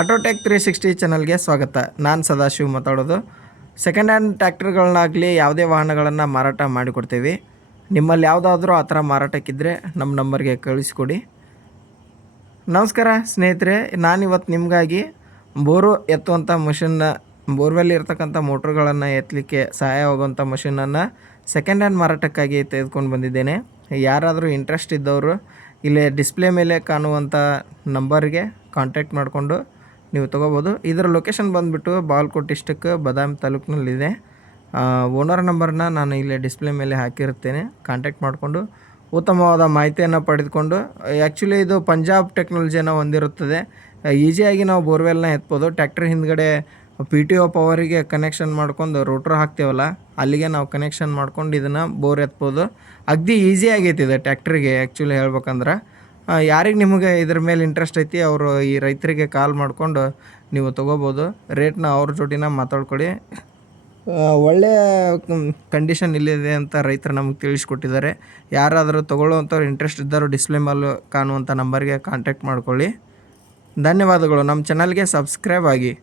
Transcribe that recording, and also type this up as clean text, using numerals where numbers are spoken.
ಆಟೋಟೆಕ್ 360 ಚಾನಲ್ಗೆ ಸ್ವಾಗತ. ನಾನು ಸದಾಶಿವ್ ಮಾತಾಡೋದು. ಸೆಕೆಂಡ್ ಹ್ಯಾಂಡ್ ಟ್ರ್ಯಾಕ್ಟರ್ಗಳನ್ನಾಗಲಿ ಯಾವುದೇ ವಾಹನಗಳನ್ನು ಮಾರಾಟ ಮಾಡಿಕೊಡ್ತೀವಿ. ನಿಮ್ಮಲ್ಲಿ ಯಾವುದಾದ್ರೂ ಆ ಥರ ಮಾರಾಟಕ್ಕಿದ್ದರೆ ನಮ್ಮ ನಂಬರ್ಗೆ ಕಳಿಸ್ಕೊಡಿ. ನಮಸ್ಕಾರ ಸ್ನೇಹಿತರೆ, ನಾನಿವತ್ತು ನಿಮಗಾಗಿ ಬೋರು ಎತ್ತುವಂಥ ಮಷಿನ್ನ, ಬೋರ್ವೆಲ್ ಇರ್ತಕ್ಕಂಥ ಮೋಟ್ರುಗಳನ್ನು ಎತ್ತಲಿಕ್ಕೆ ಸಹಾಯವಾಗುವಂಥ ಮಷಿನನ್ನು ಸೆಕೆಂಡ್ ಹ್ಯಾಂಡ್ ಮಾರಾಟಕ್ಕಾಗಿ ತೆಗೆದುಕೊಂಡು ಬಂದಿದ್ದೇನೆ. ಯಾರಾದರೂ ಇಂಟ್ರೆಸ್ಟ್ ಇದ್ದವರು ಇಲ್ಲೇ ಡಿಸ್ಪ್ಲೇ ಮೇಲೆ ಕಾಣುವಂಥ ನಂಬರ್ಗೆ ಕಾಂಟ್ಯಾಕ್ಟ್ ಮಾಡಿಕೊಂಡು ನೀವು ತೊಗೋಬೋದು. ಇದರ ಲೊಕೇಶನ್ ಬಂದುಬಿಟ್ಟು ಬಾಗಲಕೋಟೆ ಡಿಸ್ಟಿಕ್ ಬದಾಮಿ ತಾಲೂಕಿನಲ್ಲಿದೆ. ಓನರ್ ನಂಬರ್ನ ನಾನು ಇಲ್ಲೇ ಡಿಸ್ಪ್ಲೇ ಮೇಲೆ ಹಾಕಿರುತ್ತೇನೆ. ಕಾಂಟ್ಯಾಕ್ಟ್ ಮಾಡಿಕೊಂಡು ಉತ್ತಮವಾದ ಮಾಹಿತಿಯನ್ನು ಪಡೆದುಕೊಂಡು, ಆ್ಯಕ್ಚುಲಿ ಇದು ಪಂಜಾಬ್ ಟೆಕ್ನಾಲಜಿಯನ್ನು ಹೊಂದಿರುತ್ತದೆ. ಈಸಿಯಾಗಿ ನಾವು ಬೋರ್ವೆಲ್ನ ಎತ್ಬೋದು. ಟ್ಯಾಕ್ಟ್ರ್ ಹಿಂದ್ಗಡೆ PTO ಪವರಿಗೆ ಕನೆಕ್ಷನ್ ಮಾಡ್ಕೊಂಡು ರೋಟ್ರ್ ಹಾಕ್ತೇವಲ್ಲ, ಅಲ್ಲಿಗೆ ನಾವು ಕನೆಕ್ಷನ್ ಮಾಡ್ಕೊಂಡು ಇದನ್ನು ಬೋರ್ ಎತ್ಬೋದು. ಅಗದಿ ಈಸಿ ಆಗೈತಿ ಇದು ಟ್ಯಾಕ್ಟ್ರಿಗೆ. ಆ್ಯಕ್ಚುಲಿ ಹೇಳ್ಬೇಕಂದ್ರೆ ಯಾರಿಗೆ ನಿಮಗೆ ಇದ್ರ ಮೇಲೆ ಇಂಟ್ರೆಸ್ಟ್ ಐತಿ ಅವರು ಈ ರೈತರಿಗೆ ಕಾಲ್ ಮಾಡಿಕೊಂಡು ನೀವು ತೊಗೋಬೋದು. ರೇಟ್ನ ಅವ್ರ ಜೊತೆನ ಮಾತಾಡ್ಕೊಳ್ಳಿ. ಒಳ್ಳೆಯ ಕಂಡೀಷನ್ ಇಲ್ಲಿದೆ ಅಂತ ರೈತರು ನಮಗೆ ತಿಳಿಸ್ಕೊಟ್ಟಿದ್ದಾರೆ. ಯಾರಾದರೂ ತೊಗೊಳ್ಳೋವಂಥವ್ರು ಇಂಟ್ರೆಸ್ಟ್ ಇದ್ದರೂ ಡಿಸ್ಪ್ಲೇ ಮೇಲೆ ಕಾಣುವಂಥ ನಂಬರ್ಗೆ ಕಾಂಟ್ಯಾಕ್ಟ್ ಮಾಡ್ಕೊಳ್ಳಿ. ಧನ್ಯವಾದಗಳು. ನಮ್ಮ ಚಾನಲ್ಗೆ ಸಬ್ಸ್ಕ್ರೈಬ್ ಆಗಿ.